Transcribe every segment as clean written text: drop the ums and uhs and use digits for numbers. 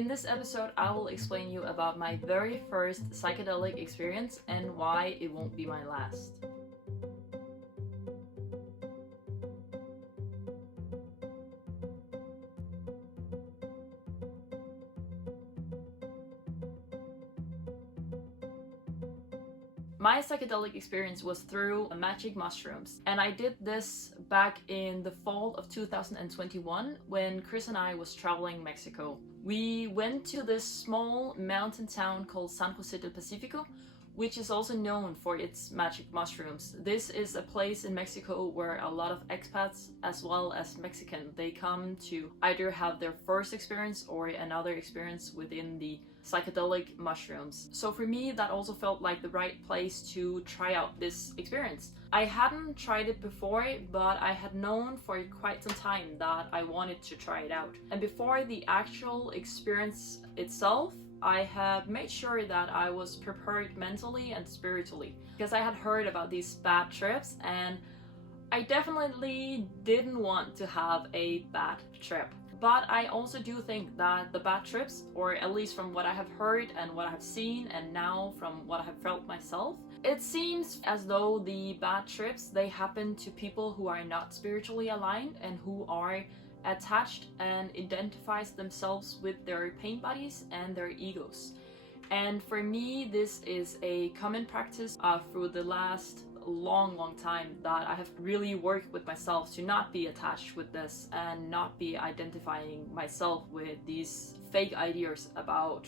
In this episode, I will explain you about my very first psychedelic experience and why it won't be my last. My psychedelic experience was through magic mushrooms, and I did this back in the fall of 2021 when Chris and I was traveling Mexico. We went to this small mountain town called San Jose Del Pacifico, which is also known for its magic mushrooms. This is a place in Mexico where a lot of expats as well as Mexican, they come to either have their first experience or another experience within the psychedelic mushrooms. So for me, that also felt like the right place to try out this experience. I hadn't tried it before, but I had known for quite some time that I wanted to try it out. And before the actual experience itself, I had made sure that I was prepared mentally and spiritually, because I had heard about these bad trips and I definitely didn't want to have a bad trip. But I also do think that the bad trips, or at least from what I have heard and what I have seen and now from what I have felt myself, it seems as though the bad trips, they happen to people who are not spiritually aligned and who are attached and identifies themselves with their pain bodies and their egos. And for me, this is a common practice through the last long time that I have really worked with myself to not be attached with this and not be identifying myself with these fake ideas about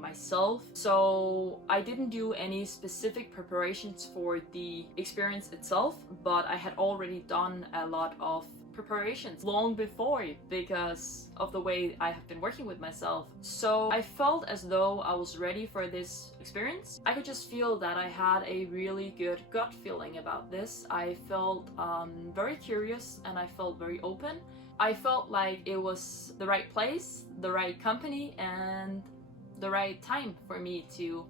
myself. So I didn't do any specific preparations for the experience itself, but I had already done a lot of preparations long before because of the way I have been working with myself. So I felt as though I was ready for this experience. I could just feel that I had a really good gut feeling about this. I felt very curious and I felt very open. I felt like it was the right place, the right company, and the right time for me to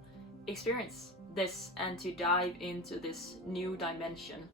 experience this and to dive into this new dimension.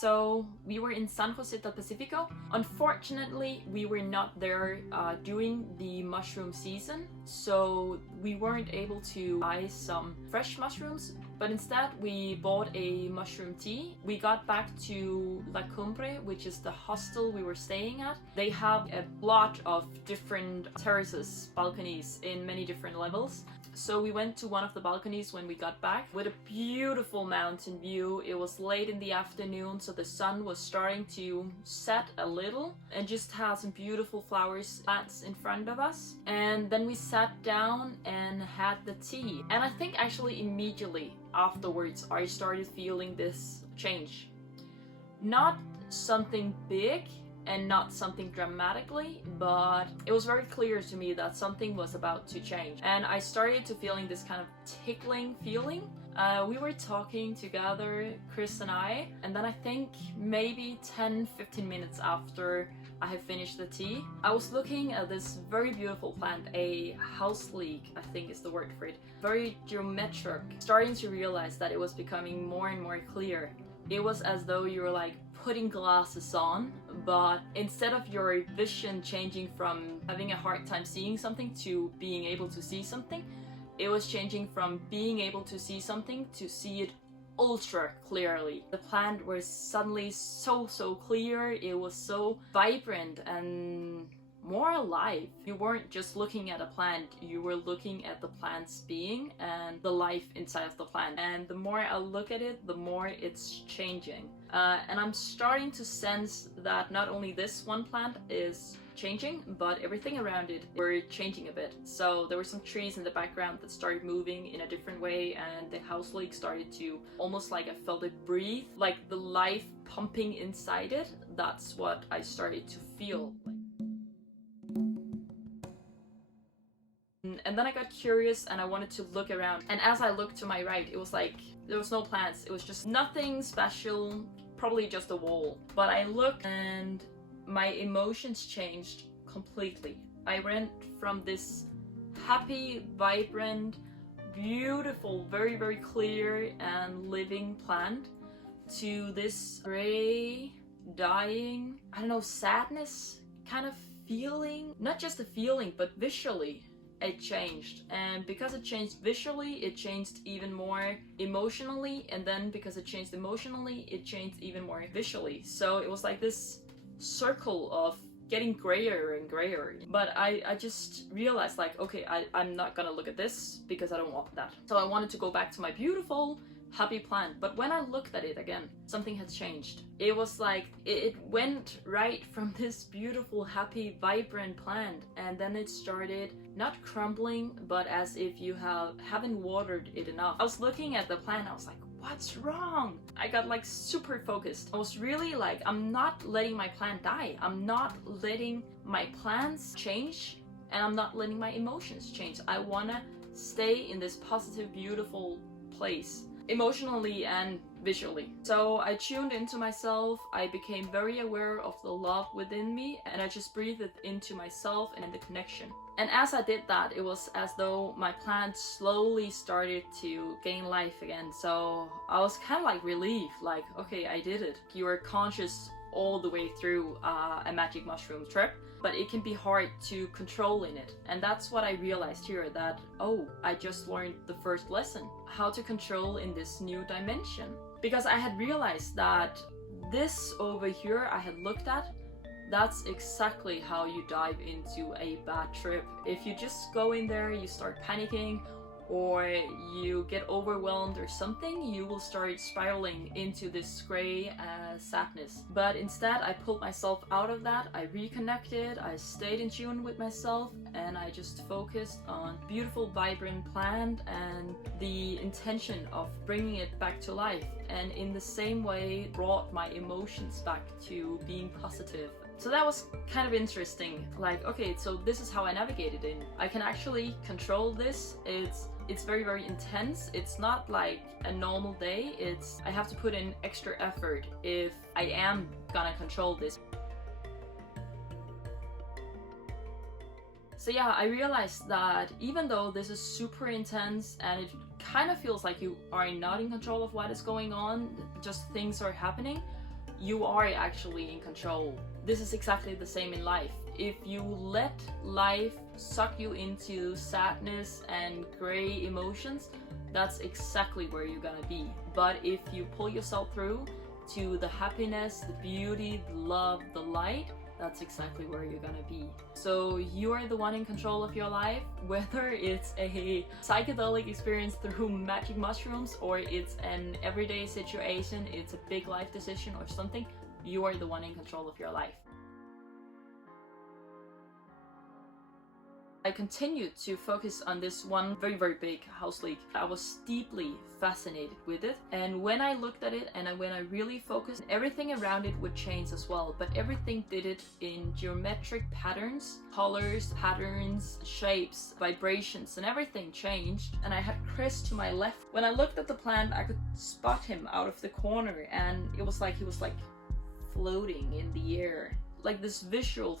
So we were in San Jose del Pacifico. Unfortunately, we were not there during the mushroom season, so we weren't able to buy some fresh mushrooms, but instead we bought a mushroom tea. We got back to La Cumbre, which is the hostel we were staying at. They have a lot of different terraces, balconies in many different levels. So we went to one of the balconies when we got back with a beautiful mountain view. It was late in the afternoon, so the sun was starting to set a little and just had some beautiful flowers, plants in front of us. And then we sat down and had the tea. And I think actually immediately afterwards, I started feeling this change. Not something big and not something dramatically, but it was very clear to me that something was about to change. And I started to feeling this kind of tickling feeling. We were talking together, Chris and I, and then I think maybe 10-15 minutes after I had finished the tea, I was looking at this very beautiful plant, a house leek, I think is the word for it, very geometric, starting to realize that it was becoming more and more clear. It was as though you were like putting glasses on, but instead of your vision changing from having a hard time seeing something to being able to see something, it was changing from being able to see something to see it ultra clearly. The plant was suddenly so clear, it was so vibrant and more alive. You weren't just looking at a plant, you were looking at the plant's being and the life inside of the plant. And the more I look at it, the more it's changing. And I'm starting to sense that not only this one plant is changing, but everything around it were changing a bit. So there were some trees in the background that started moving in a different way, and the house leek started to almost like I felt it breathe, like the life pumping inside it. That's what I started to feel. And then I got curious and I wanted to look around. And as I looked to my right, it was like there was no plants. It was just nothing special, probably just a wall. But I looked and my emotions changed completely. I went from this happy, vibrant, beautiful, very clear and living plant to this gray, dying, I don't know, sadness kind of feeling, not just the feeling, but visually it changed. And because it changed visually, it changed even more emotionally, and then because it changed emotionally, it changed even more visually. So it was like this circle of getting grayer and grayer. But I just realized, like, okay, I'm not gonna look at this because I don't want that. So I wanted to go back to my beautiful happy plant. But when I looked at it again, something had changed. It was like it went right from this beautiful, happy, vibrant plant, and then it started not crumbling, but as if you haven't watered it enough. I was looking at the plant, I was like, what's wrong? I got like super focused. I was really like, I'm not letting my plant die. I'm not letting my plants change, and I'm not letting my emotions change. I wanna stay in this positive, beautiful place, emotionally and visually. So I tuned into myself, I became very aware of the love within me, and I just breathed it into myself and in the connection. And as I did that, it was as though my plant slowly started to gain life again. So I was kind of like relieved, like, okay, I did it. You are conscious all the way through a magic mushroom trip, but it can be hard to control in it. And that's what I realized here, that, oh, I just learned the first lesson, how to control in this new dimension. Because I had realized that this over here I had looked at, that's exactly how you dive into a bad trip. If you just go in there, you start panicking, or you get overwhelmed or something, you will start spiraling into this gray sadness. But instead, I pulled myself out of that, I reconnected, I stayed in tune with myself, and I just focused on beautiful, vibrant plant and the intention of bringing it back to life. And in the same way, brought my emotions back to being positive. So that was kind of interesting. Like, okay, so this is how I navigated in. I can actually control this. It's very, very intense. It's not like a normal day. I have to put in extra effort if I am gonna control this. So yeah, I realized that even though this is super intense and it kind of feels like you are not in control of what is going on, just things are happening, you are actually in control. This is exactly the same in life. If you let life suck you into sadness and gray emotions, that's exactly where you're gonna be. But if you pull yourself through to the happiness, the beauty, the love, the light, that's exactly where you're gonna be. So you are the one in control of your life, whether it's a psychedelic experience through magic mushrooms or it's an everyday situation, it's a big life decision or something, you are the one in control of your life. I continued to focus on this one very, very big house leak. I was deeply fascinated with it, and when I looked at it and when I really focused, everything around it would change as well, but everything did it in geometric patterns, colors, patterns, shapes, vibrations, and everything changed. And I had Chris to my left. When I looked at the plant, I could spot him out of the corner, and it was like he was like floating in the air, like this visual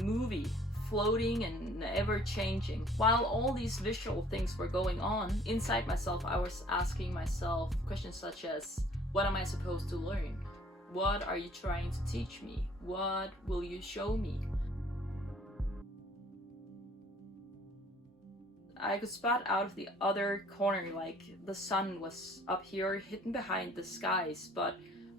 movie, floating and ever changing. While all these visual things were going on, inside myself I was asking myself questions such as, what am I supposed to learn? What are you trying to teach me? What will you show me? I could spot out of the other corner, like the sun was up here hidden behind the skies, but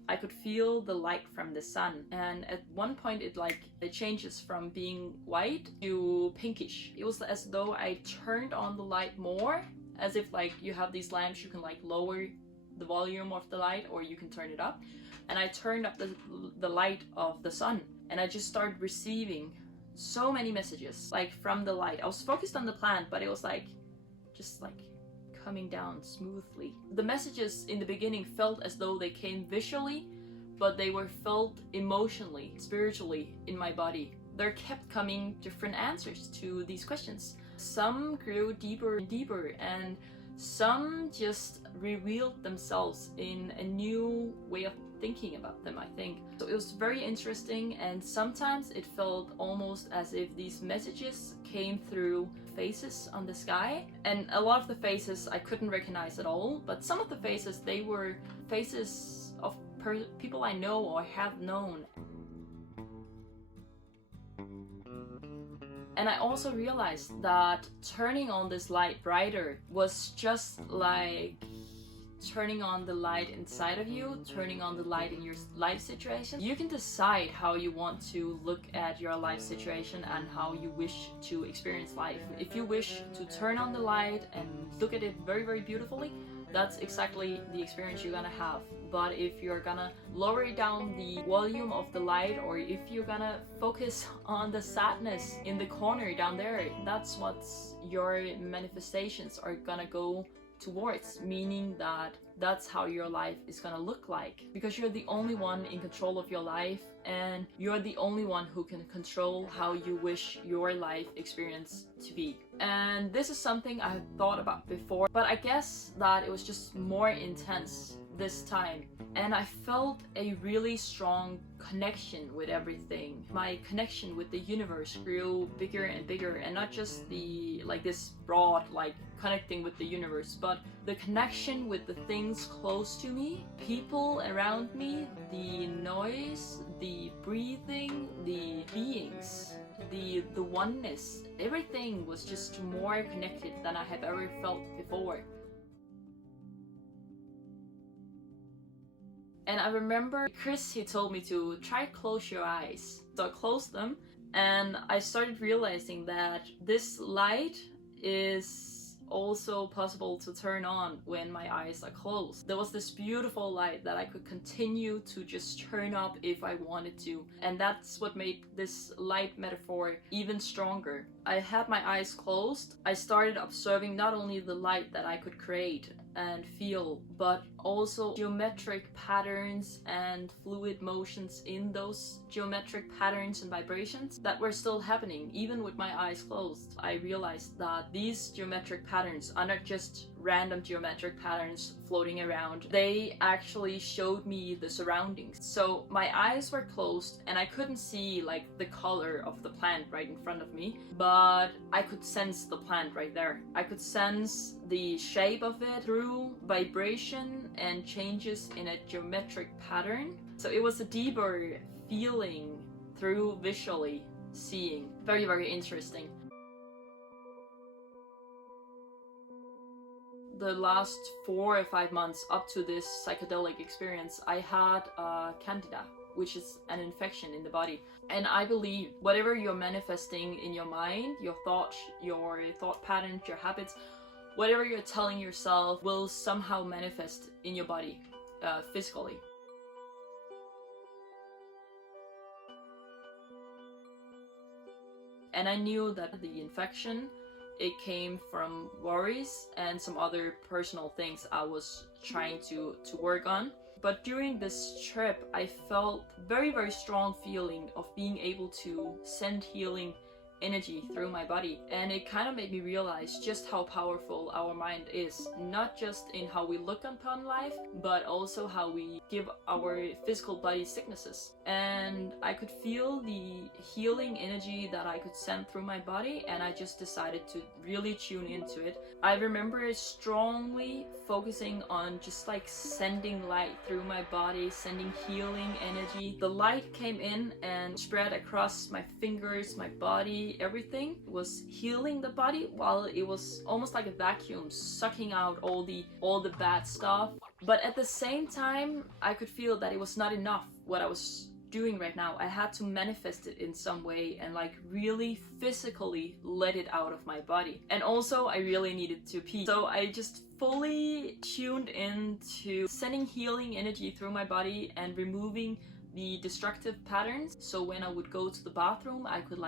I could feel the light from the sun, and at one point it changes from being white to pinkish. It was as though I turned on the light more, as if like you have these lamps, you can like lower the volume of the light or you can turn it up, and I turned up the light of the sun, and I just started receiving so many messages like from the light. I was focused on the plant, but it was like just like coming down smoothly. The messages in the beginning felt as though they came visually, but they were felt emotionally, spiritually in my body. There kept coming different answers to these questions. Some grew deeper and deeper, and some just revealed themselves in a new way of thinking about them, I think. So it was very interesting, and sometimes it felt almost as if these messages came through faces on the sky, and a lot of the faces I couldn't recognize at all, but some of the faces, they were faces of people I know or have known. And I also realized that turning on this light brighter was just like turning on the light inside of you, turning on the light in your life situation. You can decide how you want to look at your life situation and how you wish to experience life. If you wish to turn on the light and look at it very, very beautifully, that's exactly the experience you're gonna have. But if you're gonna lower down the volume of the light, or if you're gonna focus on the sadness in the corner down there, that's what your manifestations are gonna go towards, meaning that that's how your life is gonna look like, because you're the only one in control of your life, and you're the only one who can control how you wish your life experience to be. And this is something I had thought about before, but I guess that it was just more intense this time, and I felt a really strong connection with everything. My connection with the universe grew bigger and bigger, and not just the this broad connecting with the universe, but the connection with the things close to me, people around me, the noise, the breathing, the beings, the oneness. Everything was just more connected than I have ever felt before. And I remember Chris, he told me to try close your eyes. So I closed them, and I started realizing that this light is also possible to turn on when my eyes are closed. There was this beautiful light that I could continue to just turn up if I wanted to, and that's what made this light metaphor even stronger. I had my eyes closed. I started observing not only the light that I could create and feel, but also geometric patterns and fluid motions in those geometric patterns and vibrations that were still happening even with my eyes closed. I realized that these geometric patterns are not just random geometric patterns floating around. They actually showed me the surroundings. So my eyes were closed and I couldn't see the color of the plant right in front of me, but I could sense the plant right there. I could sense the shape of it through vibration and changes in a geometric pattern. So it was a deeper feeling through visually seeing. Very, very interesting. The last 4 or 5 months up to this psychedelic experience, I had candida, which is an infection in the body. And I believe whatever you're manifesting in your mind, your thought patterns, your habits, whatever you're telling yourself will somehow manifest in your body, physically. And I knew that the infection, it came from worries and some other personal things I was trying to work on. But during this trip, I felt very, very strong feeling of being able to send healing energy through my body, and it kind of made me realize just how powerful our mind is, not just in how we look upon life, but also how we give our physical body sicknesses. And I could feel the healing energy that I could send through my body, and I just decided to really tune into it. I remember strongly focusing on just sending light through my body, sending healing energy. The light came in and spread across my fingers, my body. Everything was healing the body, while it was almost like a vacuum sucking out all the bad stuff. But at the same time, I could feel that it was not enough what I was doing right now. I had to manifest it in some way and really physically let it out of my body. And also I really needed to pee. So I just fully tuned into sending healing energy through my body and removing the destructive patterns. So when I would go to the bathroom, I could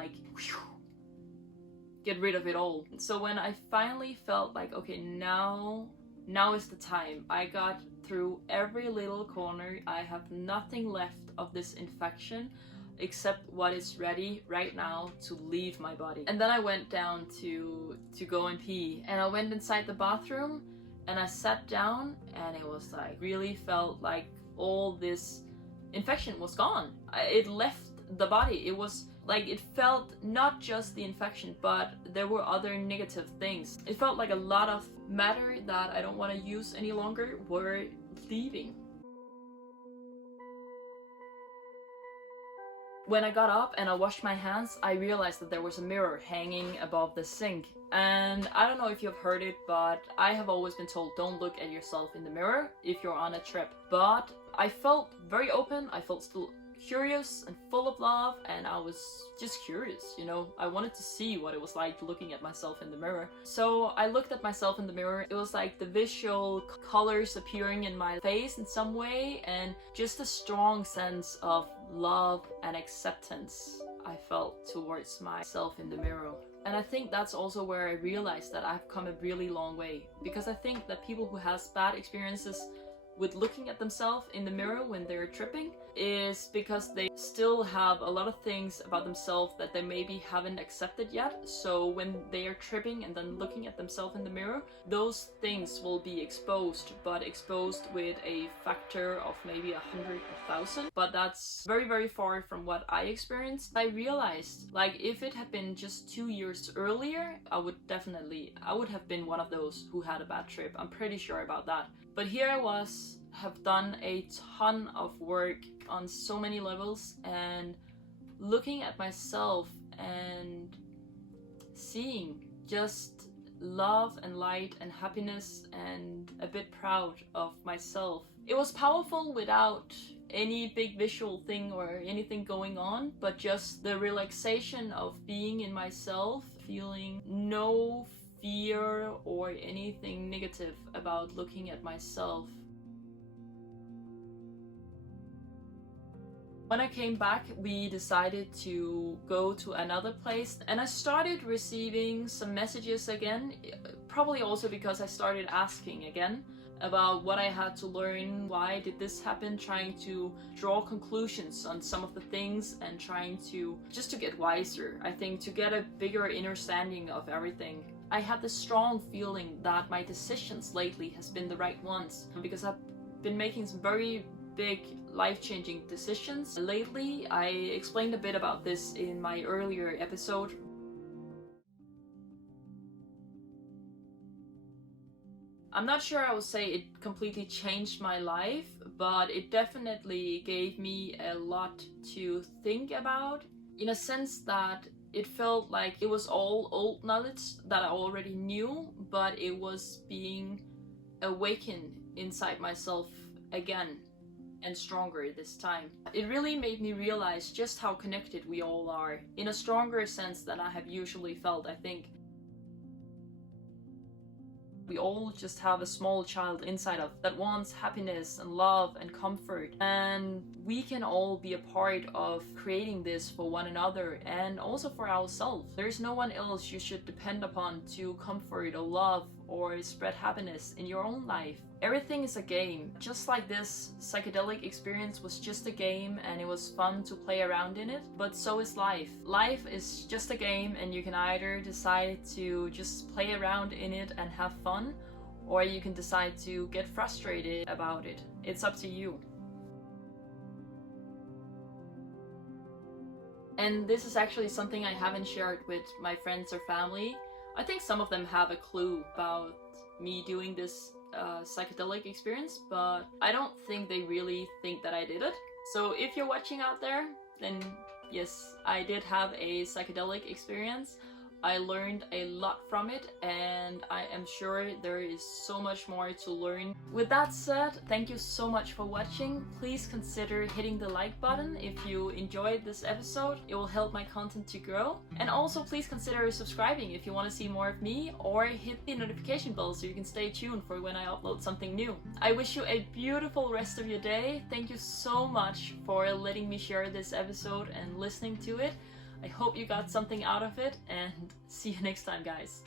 get rid of it all. So when I finally felt okay, now is the time, I got through every little corner. I have nothing left of this infection except what is ready right now to leave my body. And then I went down to go and pee, and I went inside the bathroom and I sat down, and it was really felt like all this infection was gone. It left the body. It was it felt not just the infection, but there were other negative things. It felt like a lot of matter that I don't want to use any longer were leaving. When I got up and I washed my hands, I realized that there was a mirror hanging above the sink. And I don't know if you've heard it, but I have always been told don't look at yourself in the mirror if you're on a trip. But I felt very open, I felt still curious and full of love, and I was just curious, you know. I wanted to see what it was like looking at myself in the mirror. So I looked at myself in the mirror. It was like the visual colors appearing in my face in some way, and just a strong sense of love and acceptance I felt towards myself in the mirror. And I think that's also where I realized that I've come a really long way, because I think that people who has bad experiences with looking at themselves in the mirror when they're tripping is because they still have a lot of things about themselves that they maybe haven't accepted yet. So when they are tripping and then looking at themselves in the mirror, those things will be exposed, but exposed with a factor of maybe 100, 1,000. But that's very, very far from what I experienced. I realized, like, if it had been just 2 years earlier, I would have been one of those who had a bad trip. I'm pretty sure about that. But here I have done a ton of work on so many levels, and looking at myself and seeing just love and light and happiness and a bit proud of myself. It was powerful without any big visual thing or anything going on, but just the relaxation of being in myself, feeling no fear or anything negative about looking at myself. When I came back, we decided to go to another place, and I started receiving some messages again, probably also because I started asking again about what I had to learn, why did this happen, trying to draw conclusions on some of the things and trying to just to get wiser, I think, to get a bigger understanding of everything. I had this strong feeling that my decisions lately has been the right ones, because I've been making some very big life-changing decisions lately. I explained a bit about this in my earlier episode. I'm not sure I would say it completely changed my life, but it definitely gave me a lot to think about, in a sense that it felt like it was all old knowledge that I already knew, but it was being awakened inside myself again, and stronger this time. It really made me realize just how connected we all are, in a stronger sense than I have usually felt, I think. We all just have a small child inside of that wants happiness and love and comfort, and we can all be a part of creating this for one another and also for ourselves. There's no one else you should depend upon to comfort or love or spread happiness in your own life. Everything is a game. Just like this psychedelic experience was just a game and it was fun to play around in it, but so is life. Life is just a game, and you can either decide to just play around in it and have fun, or you can decide to get frustrated about it. It's up to you. And this is actually something I haven't shared with my friends or family. I think some of them have a clue about me doing this psychedelic experience, but I don't think they really think that I did it. So if you're watching out there, then yes, I did have a psychedelic experience. I learned a lot from it, and I am sure there is so much more to learn. With that said, thank you so much for watching. Please consider hitting the like button if you enjoyed this episode. It will help my content to grow. And also please consider subscribing if you want to see more of me, or hit the notification bell so you can stay tuned for when I upload something new. I wish you a beautiful rest of your day. Thank you so much for letting me share this episode and listening to it. I hope you got something out of it, and see you next time, guys.